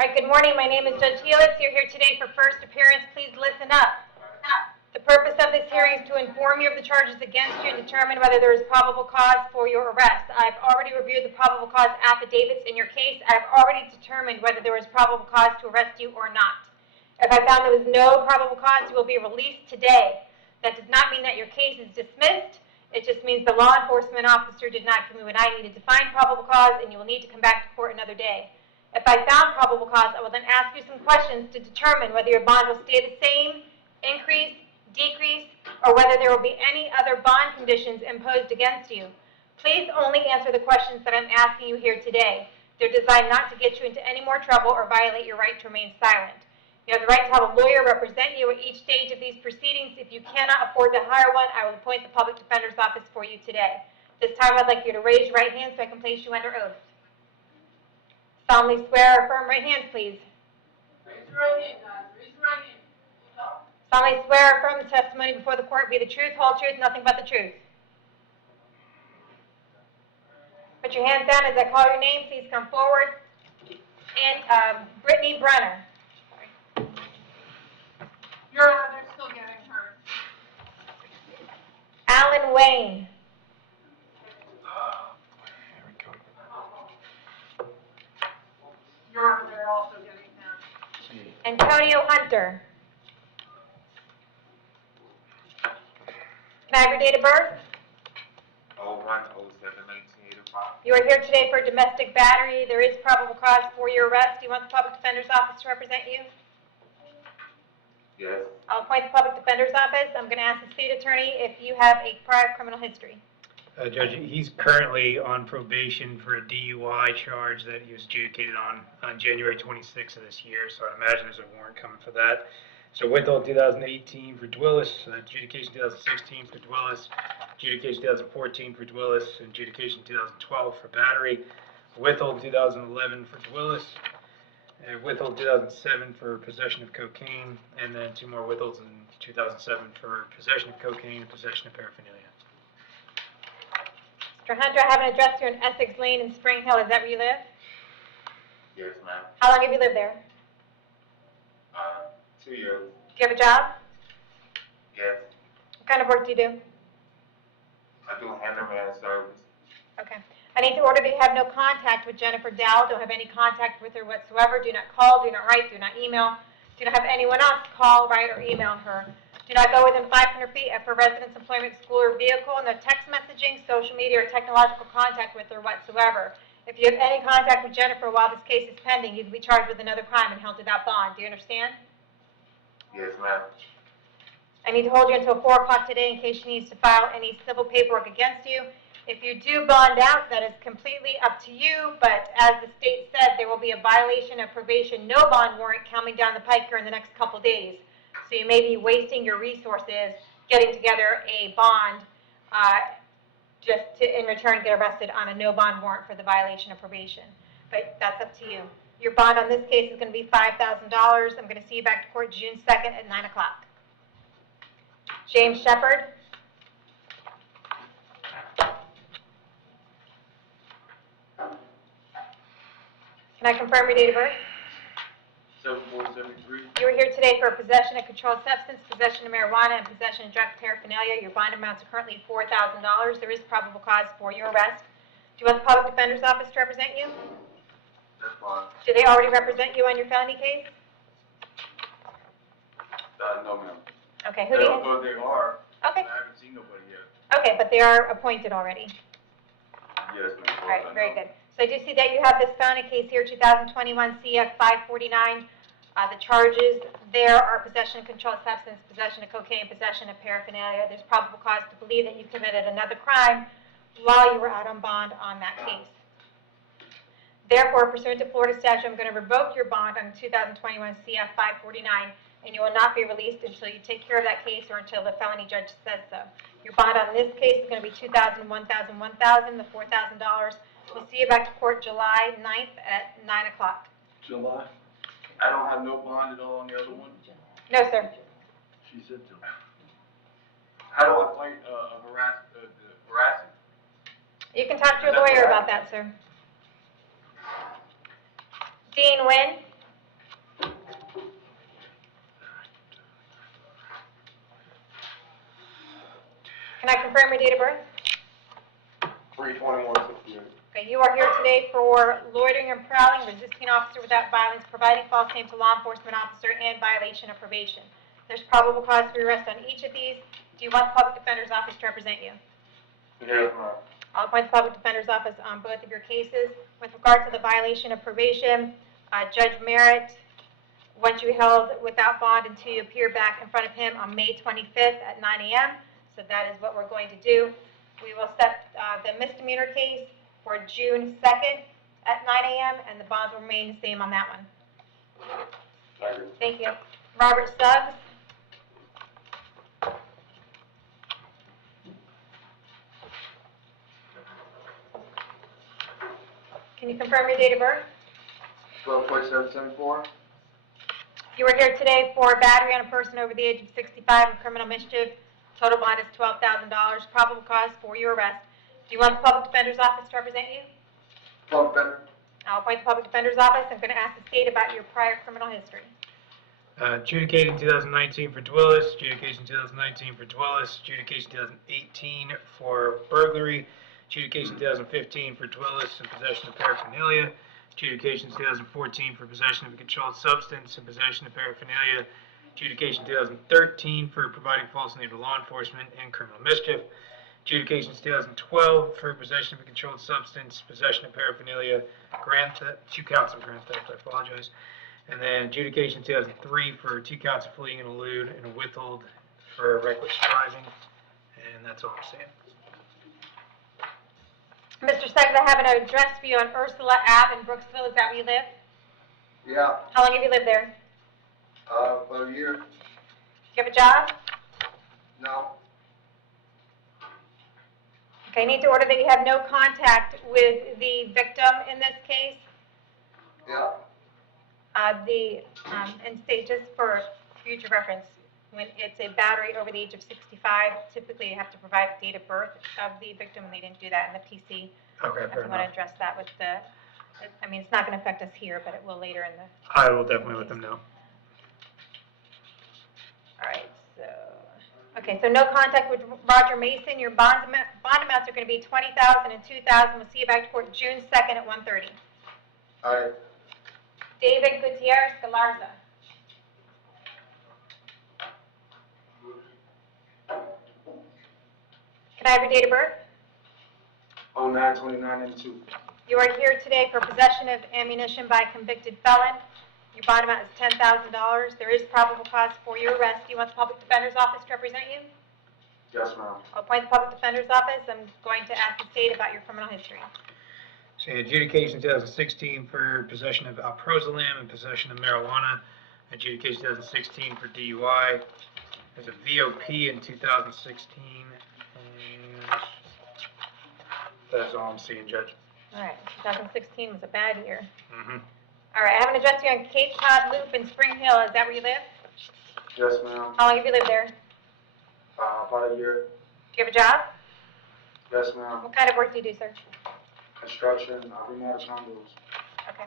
All right, good morning. My name is Judge Healis. You're here today for first appearance. Please listen up. The purpose of this hearing is to inform you of the charges against you and determine whether there is probable cause for your arrest. I've already reviewed the probable cause affidavits in your case. I've already determined whether there was probable cause to arrest you or not. If I found there was no probable cause, you will be released today. That does not mean that your case is dismissed. It just means the law enforcement officer did not give me what I needed to find probable cause, and you will need to come back to court another day. If I found probable cause, I will then ask you some questions to determine whether your bond will stay the same, increase, decrease, or whether there will be any other bond conditions imposed against you. Please only answer the questions that I'm asking you here today. They're designed not to get you into any more trouble or violate your right to remain silent. You have the right to have a lawyer represent you at each stage of these proceedings. If you cannot afford to hire one, I will appoint the public defender's office for you today. This time I'd like you to raise your right hand so I can place you under oath. Solemnly swear or affirm. Right hands, please. Raise your right hand, guys. Raise your right hand. Solemnly swear or affirm the testimony before the court be the truth, whole truth, nothing but the truth. Put your hands down as I call your name. Please come forward. And Brittany Brenner. Your Honor, they're still getting her. Alan Wayne. Your Honor, they're also getting him. Antonio Hunter. Can I have your date of birth? 01/07/1985. You are here today for domestic battery. There is probable cause for your arrest. Do you want the public defender's office to represent you? Yes. I'll appoint the public defender's office. I'm going to ask the state attorney if you have a prior criminal history. Judge, he's currently on probation for a DUI charge that he was adjudicated on January 26th of this year, so I imagine there's a warrant coming for that. So withhold 2018 for Dwillis, adjudication 2016 for Dwillis, adjudication 2014 for Dwillis, and adjudication 2012 for battery, withhold 2011 for Dwillis, and withhold 2007 for possession of cocaine, and then 2 more withholds in 2007 for possession of cocaine and possession of paraphernalia. Mr. Hunter, I have an address here in Essex Lane in Spring Hill. Is that where you live? Yes, ma'am. How long have you lived there? 2 years. Do you have a job? Yes. What kind of work do you do? I do handyman service. Okay. I need to order that you have no contact with Jennifer Dowell. Don't have any contact with her whatsoever. Do not call, do not write, do not email. Do not have anyone else call, write, or email her. Do not go within 500 feet of her residence, employment, school, or vehicle. No text messaging, social media, or technological contact with her whatsoever. If you have any contact with Jennifer while this case is pending, you can be charged with another crime and held without bond. Do you understand? Yes, ma'am. I need to hold you until 4 o'clock today in case she needs to file any civil paperwork against you. If you do bond out, that is completely up to you, but as the state said, there will be a violation of probation, no bond warrant coming down the pike here in the next couple days. So you may be wasting your resources getting together a bond just to, in return, get arrested on a no bond warrant for the violation of probation. But that's up to you. Your bond on this case is going to be $5,000. I'm going to see you back to court June 2nd at 9 o'clock. James Shepard. Can I confirm your date of birth? 7473. You are here today for possession of controlled substance, possession of marijuana, and possession of drug paraphernalia. Your bond amounts are currently $4,000. There is probable cause for your arrest. Do you want the public defender's office to represent you? That's fine. Do they already represent you on your felony case? No, ma'am. Okay, I who do don't you? know if they are. Okay, I haven't seen nobody yet. okay, but they are appointed already. Yes, ma'am. All right, very good. So I do see that you have this felony case here, 2021 CF 549. The charges there are possession of controlled substance, possession of cocaine, possession of paraphernalia. There's probable cause to believe that you committed another crime while you were out on bond on that case. Therefore, pursuant to Florida statute, I'm going to revoke your bond on 2021 CF 549, and you will not be released until you take care of that case or until the felony judge says so. Your bond on this case is going to be $2,000, $1,000, $1,000, the $4,000. We'll see you back to court July 9th at 9 o'clock. July? I don't have no bond at all on the other one. No, sir. She said July. How do I fight harassing? You can talk to your lawyer about that, sir. Dean Wynn. Can I confirm your date of birth? 3/21/68. Okay, you are here today for loitering and prowling, resisting an officer without violence, providing false name to law enforcement officer, and violation of probation. There's probable cause for your arrest on each of these. Do you want the public defender's office to represent you? Yes, ma'am. I'll appoint the public defender's office on both of your cases. With regard to the violation of probation, Judge Merritt wants you held without bond until you appear back in front of him on May 25th at 9 a.m. So that is what we're going to do. We will set the misdemeanor case for June 2nd at 9 a.m. and the bonds will remain the same on that one. Thank you. Robert Suggs. Can you confirm your date of birth? 12/27/74. You are here today for battery on a person over the age of 65 and criminal mischief. Total bond is $12,000. Probable cause for your arrest. Do you want the public defender's office to represent you? Public defender. I'll appoint the public defender's office. I'm going to ask the state about your prior criminal history. Adjudicated in 2019 for Dwillis, adjudication 2019 for Dwillis, adjudication 2018 for burglary, adjudication 2015 for Dwillis and possession of paraphernalia, adjudication 2014 for possession of a controlled substance and possession of paraphernalia, adjudication 2013 for providing false name to law enforcement and criminal mischief, adjudication 2012 for possession of a controlled substance, possession of paraphernalia, grand theft, 2 counts of grand theft, I apologize. And then adjudication 2003 for 2 counts of fleeing and elude and a withhold for reckless driving. And that's all I'm saying. Mr. Suggs, I have an address for you on Ursula Ave in Brooksville. Is that where you live? Yeah. How long have you lived there? About a year. Do you have a job? No. Okay, I need to order that you have no contact with the victim in this case. Yeah. And state just for future reference, when it's a battery over the age of 65, typically you have to provide the date of birth of the victim, and they didn't do that in the PC. Okay, If fair you want to enough. address that with the, I mean, it's not going to affect us here, but it will later in the, I will definitely let them know. all right, so, okay, so no contact with Roger Mason. Your bond amounts are going to be $20,000 and $2,000. We'll see you back to court June 2nd at 1:30. All right. David Gutierrez, Galarza. Can I have your date of birth? 09/29/2. You are here today for possession of ammunition by a convicted felon. Your bond amount is $10,000. There is probable cause for your arrest. Do you want the public defender's office to represent you? Yes, ma'am. I'll appoint the public defender's office. I'm going to ask the state about your criminal history. So adjudication 2016 for possession of alprazolam and possession of marijuana. Adjudication 2016 for DUI. There's a VOP in 2016. And that's all I'm seeing, Judge. All right, 2016 was a bad year. Mm-hmm. All right, I have an address here on Cape Cod Loop in Spring Hill. Is that where you live? Yes, ma'am. How long have you lived there? About a year. Do you have a job? Yes, ma'am. What kind of work do you do, sir? Construction. I remodel condos. Okay.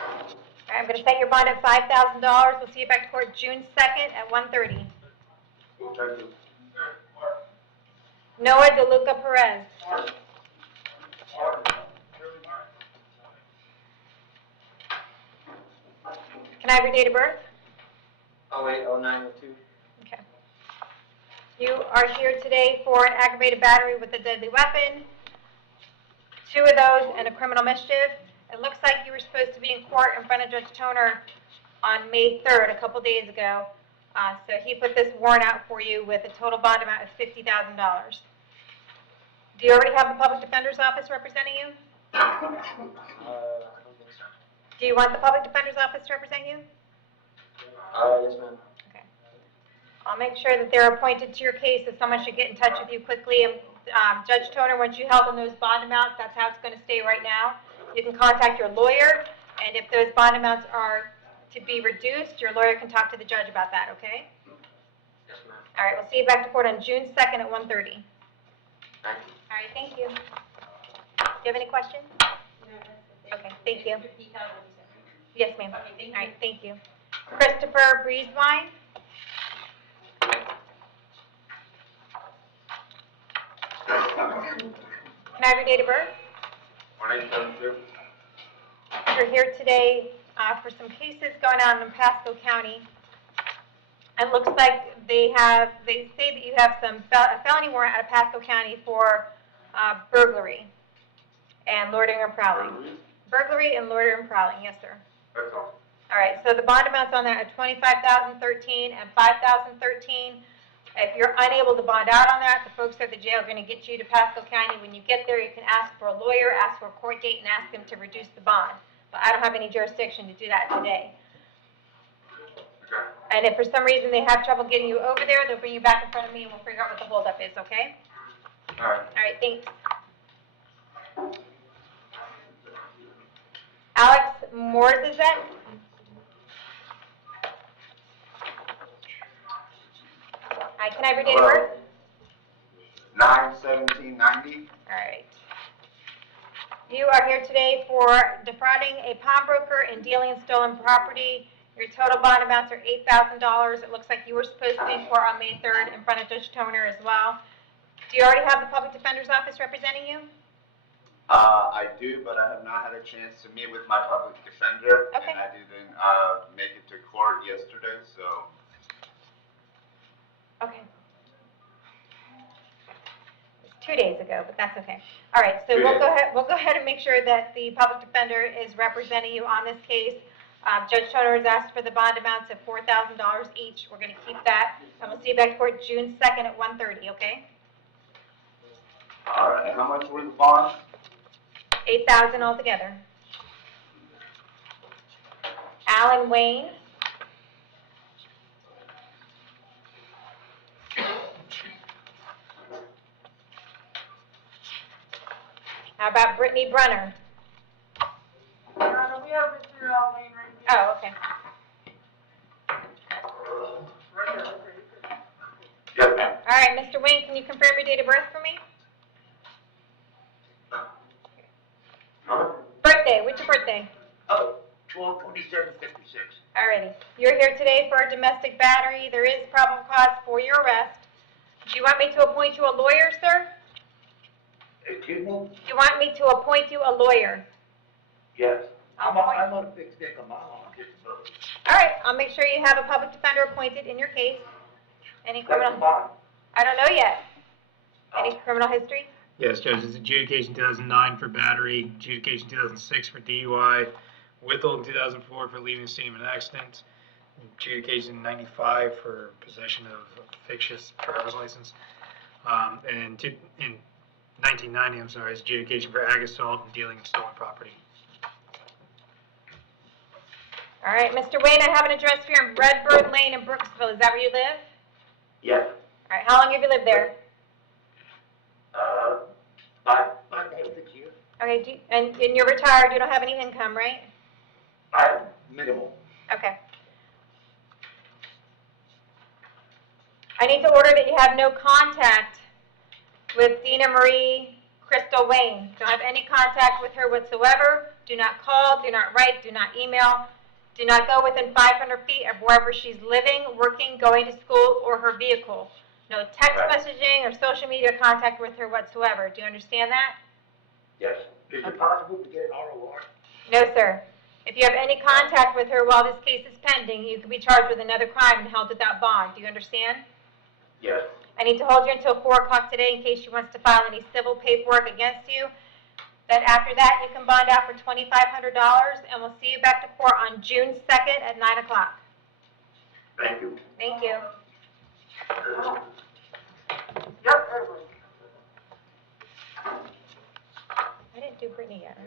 All right, I'm going to set your bond at $5,000. We'll see you back to court June 2nd at 1:30. Thank you. Noah DeLuca Perez. Can I have your date of birth? 08/09/02. Okay. You are here today for an aggravated battery with a deadly weapon, 2 of those, and a criminal mischief. It looks like you were supposed to be in court in front of Judge Toner on May 3rd, a couple days ago. So he put this warrant out for you with a total bond amount of $50,000. Do you already have the public defender's office representing you? I don't think so. Do you want the public defender's office to represent you? Yes, ma'am. Okay. I'll make sure that they're appointed to your case, if someone should get in touch with you quickly. And Judge Toner, once you held on those bond amounts, that's how it's going to stay right now. You can contact your lawyer, and if those bond amounts are to be reduced, your lawyer can talk to the judge about that, okay? Yes, ma'am. All right, we'll see you back to court on June 2nd at 1:30. Thank you. All right, thank you. Do you have any questions? Okay, thank you. Yes, ma'am. All right, thank you. Christopher Breezewine. Can I have your date of birth? 1872. You're here today for some cases going on in Pasco County. It looks like they say that you have a felony warrant out of Pasco County for burglary and loitering or prowling. Burglary and loitering and prowling, yes, sir. That's all. All right, so the bond amounts on that are $25,013 and $5,013. If you're unable to bond out on that, the folks at the jail are going to get you to Pasco County. When you get there, you can ask for a lawyer, ask for a court date, and ask them to reduce the bond. But I don't have any jurisdiction to do that today. Okay. And if for some reason they have trouble getting you over there, they'll bring you back in front of me and we'll figure out what the holdup is, okay? All right. All right, thanks. Alex Morzizek? Hi, can I have your date of birth? 9/17/90. All right. You are here today for defrauding a pawnbroker and dealing in stolen property. Your total bond amounts are $8,000. It looks like you were supposed to be in court on May 3rd in front of Judge Toner as well. Do you already have the Public Defender's Office representing you? I do, but I have not had a chance to meet with my public defender. Okay. And I didn't make it to court yesterday, so. Okay. It's 2 days ago, but that's okay. All right, so 2 we'll days. go ahead and make sure that the public defender is representing you on this case. Judge Toner has asked for the bond amounts of $4,000 each. We're going to keep that, and we'll see you back to court June 2nd at 1:30, okay? All right, how much were the bonds? $8,000 altogether. Alan Wayne. How about Brittany Brunner? Your Honor, we have Mr. Lane right here. Oh, okay. Right here. Yes, ma'am. All right, Mr. Wayne, can you confirm your date of birth for me? Birthday, what's your birthday? Oh, 12/27/56. Alrighty. You're here today for a domestic battery. There is probable cause for your arrest. Do you want me to appoint you a lawyer, sir? Excuse me? Do you want me to appoint you a lawyer? Yes. I'll I'm appoint- gonna fix that tomorrow on disability. Alright, I'll make sure you have a public defender appointed in your case. Any That's criminal, fine. I don't know yet. Any criminal history? Yes, Judge, it's adjudication 2009 for battery, adjudication 2006 for DUI, withhold 2004 for leaving the scene of an accident, adjudication 95 for possession of a fictitious driver's license, and in 1990, I'm sorry, it's adjudication for ag assault and dealing in stolen property. Alright, Mr. Wayne, I have an address here in Redbird Lane in Brooksville. Is that where you live? Yes. Alright, how long have you lived there? About 6 years. Okay, and you're retired, you don't have any income, right? Minimal. Okay. I need to order that you have no contact with Dina Marie Crystal Wayne. Don't have any contact with her whatsoever. Do not call, do not write, do not email. Do not go within 500 feet of wherever she's living, working, going to school, or her vehicle. No text Right. messaging or social media contact with her whatsoever. Do you understand that? Yes. Is it possible to get an ROR? No, sir. If you have any contact with her while this case is pending, you could be charged with another crime and held without bond. Do you understand? Yes. I need to hold you until 4 o'clock today in case she wants to file any civil paperwork against you. Then after that, you can bond out for $2,500, and we'll see you back to court on June 2nd at 9 o'clock. Thank you. Thank you. Yep, everybody. I didn't do Brittany yet.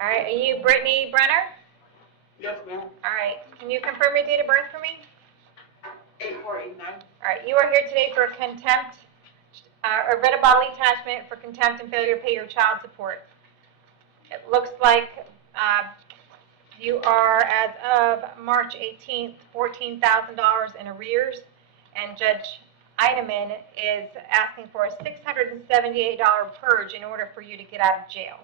All right, are you Brittany Brenner? Yes, ma'am. All right, can you confirm your date of birth for me? 8489. All right, you are here today for contempt, or writ of bodily attachment for contempt and failure to pay your child support. It looks like you are, as of March 18th, $14,000 in arrears, and Judge Eineman is asking for a $678 purge in order for you to get out of jail.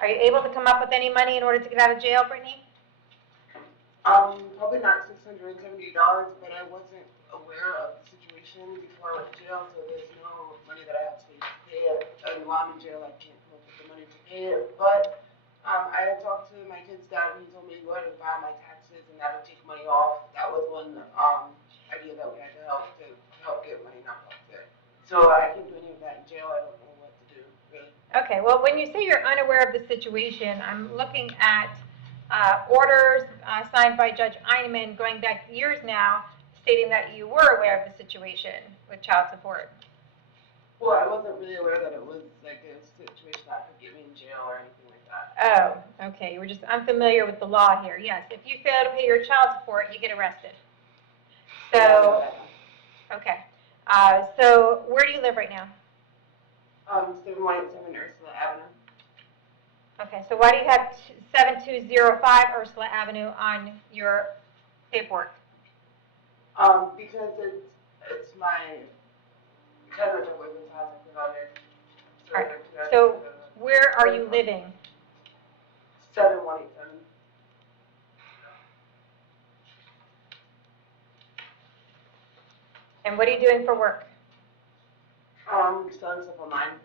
Are you able to come up with any money in order to get out of jail, Brittany? Probably not $678, but I wasn't aware of the situation before I went to jail, so there's no money that I have to pay it. And while I'm in jail, I can't come up with the money to pay it. But I had talked to my kid's dad, and he told me to go ahead and file my taxes, and that would take money off. That was one idea that we had to help get money knocked off there. So I can't do any of that in jail. I don't know what to do, really. Okay, well, when you say you're unaware of the situation, I'm looking at orders signed by Judge Eineman going back years now, stating that you were aware of the situation with child support. Well, I wasn't really aware that it was like a situation that could get me in jail or anything like that. Oh, okay, you were just unfamiliar with the law here. Yes, if you fail to pay your child support, you get arrested. So, okay. So where do you live right now? 7187 Ursula Avenue. Okay, so why do you have 7205 Ursula Avenue on your paperwork? Because it's my cousin's boyfriend's house I put on there. So, All right. So where are you living? 7187. And what are you doing for work? Selling stuff online.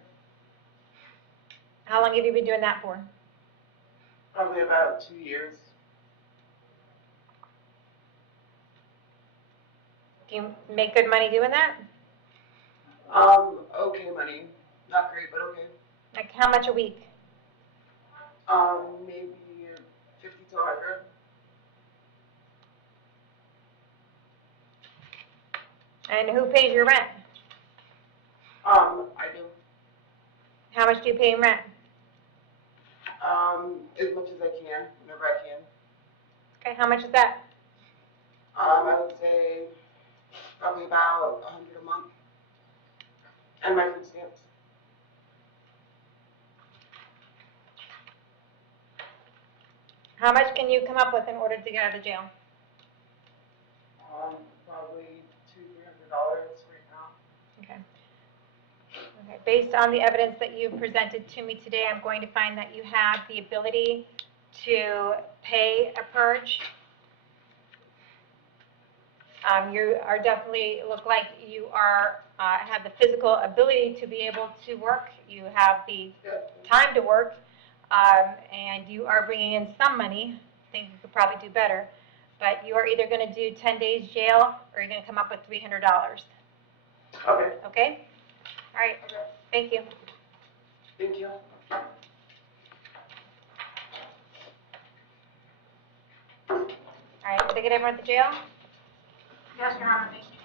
How long have you been doing that for? Probably about 2 years. Do you make good money doing that? Okay money. Not great, but okay. Like how much a week? Maybe 50 to 100. And who pays your rent? I do. How much do you pay in rent? As much as I can, whenever I can. Okay, how much is that? I would say probably about 100 a month. And my food stamps. How much can you come up with in order to get out of jail? Probably $200-300 right now. Okay. Okay. Based on the evidence that you've presented to me today, I'm going to find that you have the ability to pay a purge. You are definitely look like you are have the physical ability to be able to work. You have the time to work, and you are bringing in some money. I think you could probably do better, but you are either going to do 10 days jail or you're going to come up with $300. Okay. Okay? All right. Okay. Thank you. Thank you. All right. Did I get everyone at the jail? Yes, Your Honor. Thank you.